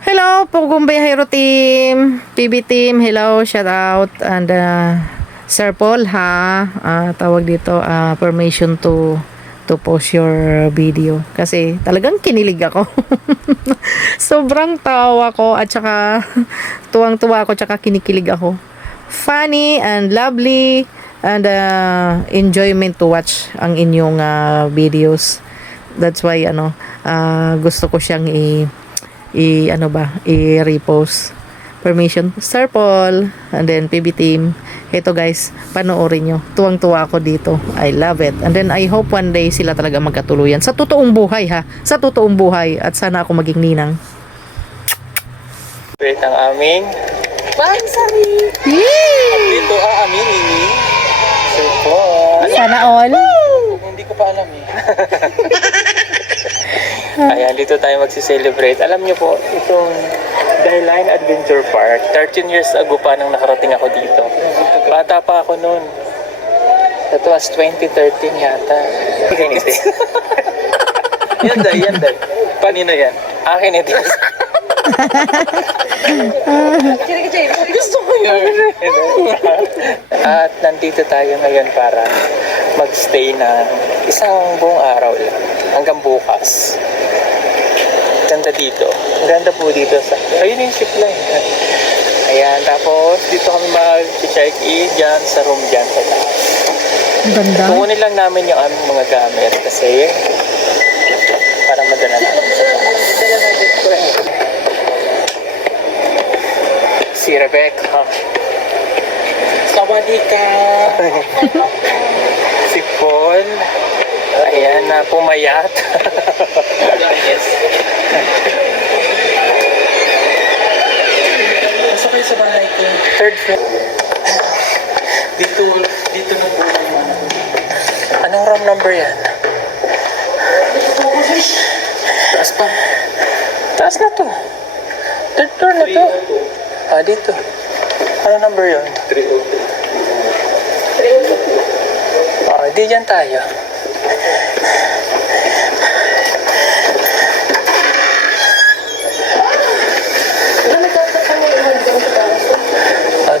Hello, Pugumbay Hero Team, PB Team, hello, shout out, and Sir Paul ha, tawag dito, permission to post your video kasi talagang kinilig ako. Sobrang tawa ko at saka tuwang-tuwa ako, tsaka kinikilig ako. Funny and lovely and enjoyment to watch ang inyong videos. That's why gusto ko siyang i-repost. Permission Sir Paul and then PB Team. Ito guys, panoorin nyo. Tuwang-tuwa ako dito. I love it. And then I hope one day sila talaga magkatuluyan. Sa totoong buhay ha. Sa totoong buhay. At sana ako maging ninang. Wait ang aming Bansari! Yay! dito aminin Sir Paul. Sana all. Hindi ko pa alam eh. Ayan, dito tayo magsi-celebrate. Alam niyo po, itong Dahline Adventure Park, 13 years ago pa nang nakarating ako dito. Bata pa ako noon. That was 2013 yata. Ganito. Yan dahil. Panino yan? Akin ito. Gusto ko yun. At nandito tayo ngayon para magstay na isang buong araw lang. Hanggang bukas. Ganda dito. Ganda po dito sa... Ayun yung ship line. Ayan. Tapos dito kami mag-check-in dyan sa room dyan sa taas. Ganda. Kukunin lang namin yung aming mga gamit kasi para madala namin sa taas. Si Rebecca. Sawadika. Si Paul. Ayan na, pumayat. Nasa kayo sa bahay ko? Third floor. Dito na po. Anong room number yan? Taas pa. Taas na to. Third floor na to. Dito. Ano number yun? 302. Di dyan tayo.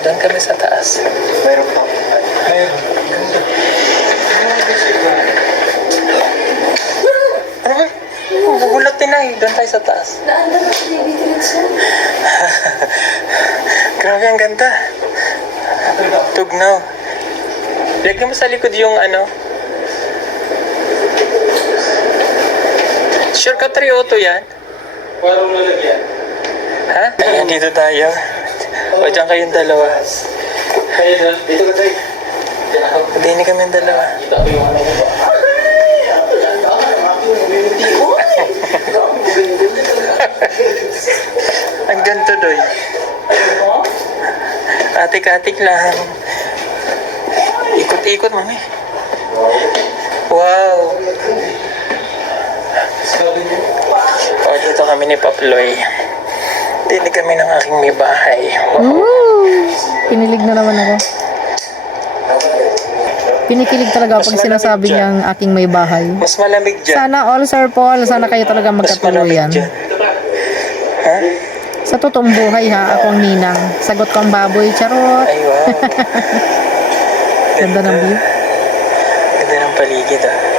Doon kami sa taas. Mayroon pa. Mayroon. Ano ba? Bubulatin na eh. Doon tayo sa taas. Naanda na si Baby Trinson. Grabe, ang ganda. Tugnaw. Lagyan mo sa likod yung ano. Sure ka 302 yan? Parang lalagyan. Ha? Ayan, dito tayo. O, dyan kayong dalawa. Dito ka tayo. Hindi kami yung dalawa. Ang ganda doy. Atik-atik lang. Ikot-ikot mami. Wow. O, dito kami ni Paploy. Dinig kami ng aking may bahay. Kinilig na naman ako. Pinikilig talaga pag sinasabi niyang aking may bahay. Mas malamig dyan. Sana all, Sir Paul. Sana kayo talaga Mas malamig magkatuluyan. dyan. Ha? Sa totoong buhay ha, ako ang ninang. Sagot ko ang baboy, charot. Ay, wow. Ganda ng view. Ganda ng paligid ah.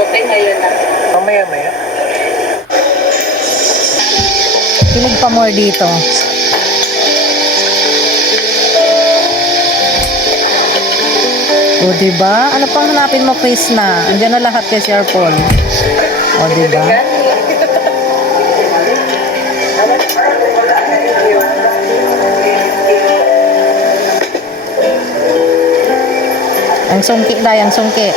Okay, ngayon na. Mamaya-maya. Kilig pa more dito. O, diba? Ano pang hanapin mo, Chris na? Andiyan na lahat kay Sir Paul. O, diba? Ang sungki dahil, ang sungki.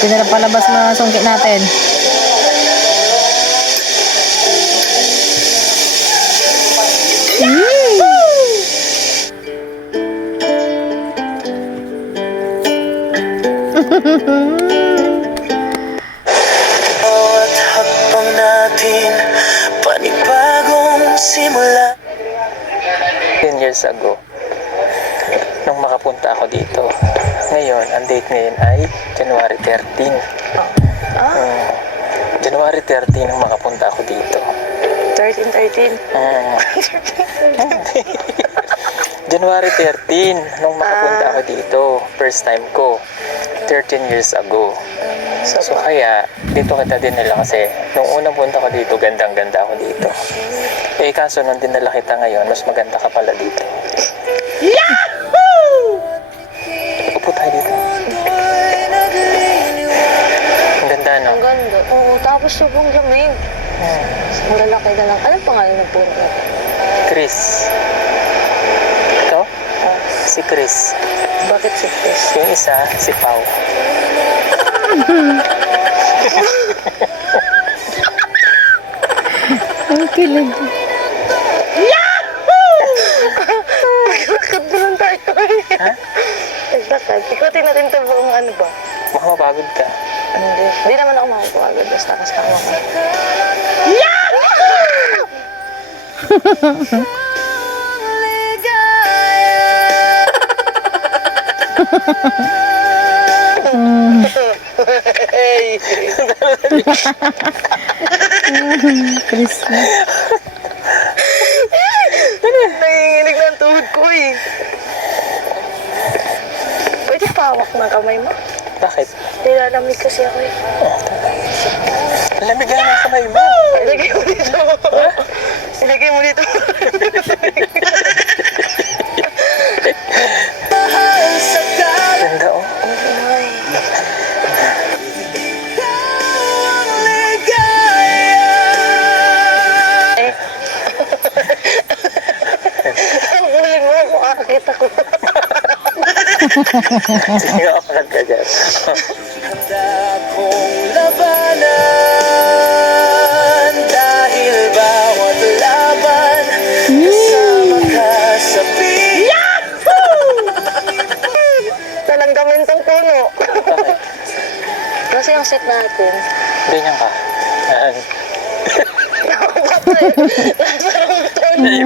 Tinala palabas mo ang sungki natin. Bawat hakbang natin, panibagong simula. 10 years ago, nung makapunta ako dito, Ngayon, ang date ngayon ay January 13. January 13 nung makapunta ako dito. 13. Mm. January 13 nung makapunta ako dito. First time ko. 13 years ago. So kaya, dito kita dinala kasi nung unang punta ko dito, gandang-ganda ako dito. Eh kaso nung dinala kita ngayon, mas maganda ka pala dito. Yahoo! Upo tayo dito. Ang ganda, no? Ang ganda. Oo, tapos sobrang lamig. Ang lalaki na lang. Anong pangalan ng puno? Chris. Ito? Si Chris. Bakit si Chris? Yung isa, si Pau. Ang kilig. Bakit doon tayo? Ha? Bakit? Ikutin natin ito buong ano ba? Baka mapagod ka. Hindi. Hindi naman ako makapagod. Basta kasama ko. Hey! Christmas. Nanginginig na ang tuhod ko eh. Pwede pawak ng kamay mo? Bakit? Nilalamig kasi ako eh. Ang lamig na ng kamay mo. Ilagay mo dito. Ilagay mo dito. Ganda, oh. Ay. Eh. Buling mo ako, kakakita ko. Sige, akakat ka dyan. Dahil bawat laban kasama ka sa Talanggamin tong puno. Kasi ang seat natin. Ganyan ka. Ayan.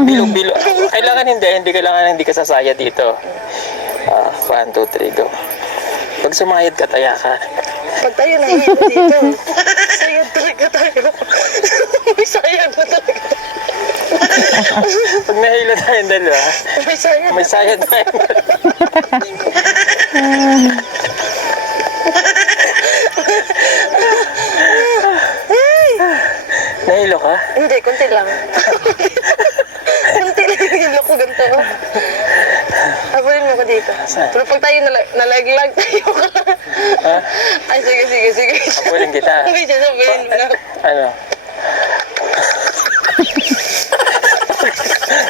Bilog-bilog. Kailangan hindi kailangan hindi ka sasaya dito. 1, 2, 3, go. Pag sumayad ka, taya ka. Pag tayo nahihilo dito, sayad talaga tayo. May sayad na talaga. Pag nahilo tayong dalawa, May sayad may sayad na yun. Nahilo ka? Hindi, konti lang. Konti lang yung hilo ko ganito. Habulin mo ko dito. Saan? Pero pag tayo nalaglag tayo ka. Ha? Ay, sige. Habulin kita. May sasabihin mo na. Ano?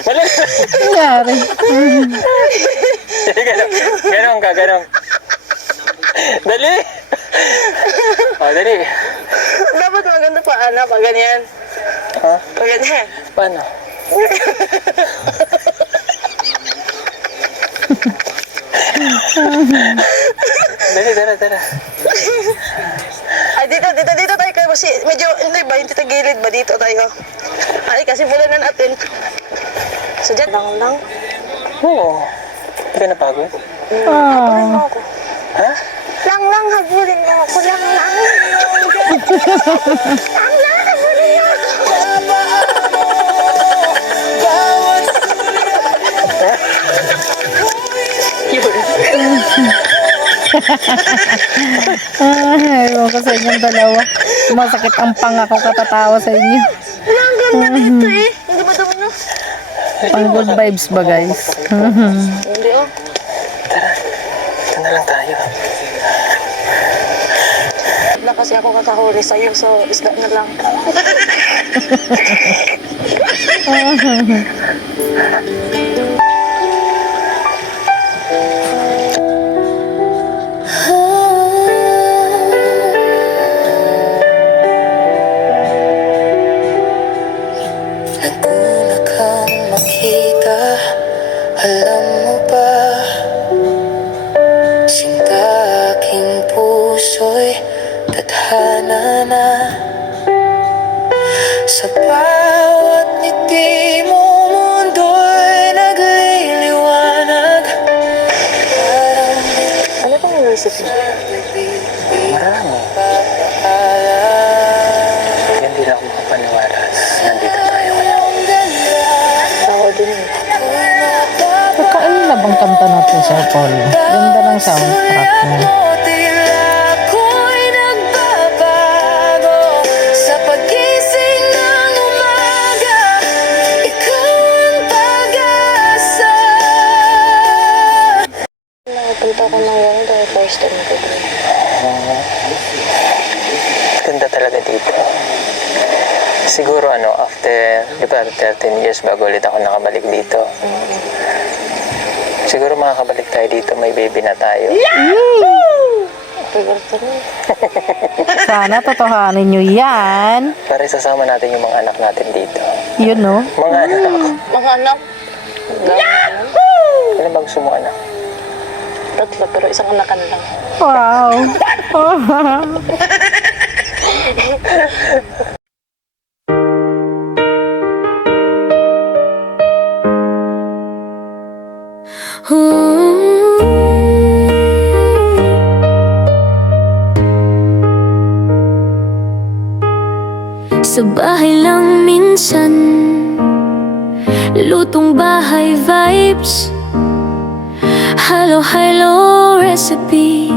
Wala. Nangyari. Ganon ka. Dali! Dali. Dapat maganda pa, pag ganyan. Ha? Pag ganyan. Paano? Dali. Ay, dito tayo kayo. Medyo, hindi ba, hindi tagilid ba dito tayo? Ay, kasi bulanan natin. So, dyan lang. Oo. Hindi ka napagod? Habulin mo ako. Ha? Lang, habulin mo ako. Lang. Habulin mo ako. Ewan ko sa inyong dalawa. Sumasakit ang panga ko katatawa sa inyo. Wala, ang ganda dito eh. Hindi ba dami na? Pang good vibes ba, guys? Hindi oh. Ito na lang tayo. Wala kasi ako kakahuli sa'yo, so isda na lang. Naguna kang makita, alam mo ba? Sinta aking puso'y tadhana na. Sa bawat ngiti mo, mundo'y nagliliwanag. Parang Ano pa talaga dito. Siguro after, di ba, 13 years bago ulit ako nakabalik dito. Siguro makakabalik tayo dito, may baby na tayo. Sana totohanin nyo yan. Para isasama natin yung mga anak natin dito. Yun, no? Mga anak. Mga anak. Ano bang gusto mo, anak? Tatlo, pero isang anakan lang. Wow. Sa bahay lang minsan, lutong bahay vibes, halo-halo recipe.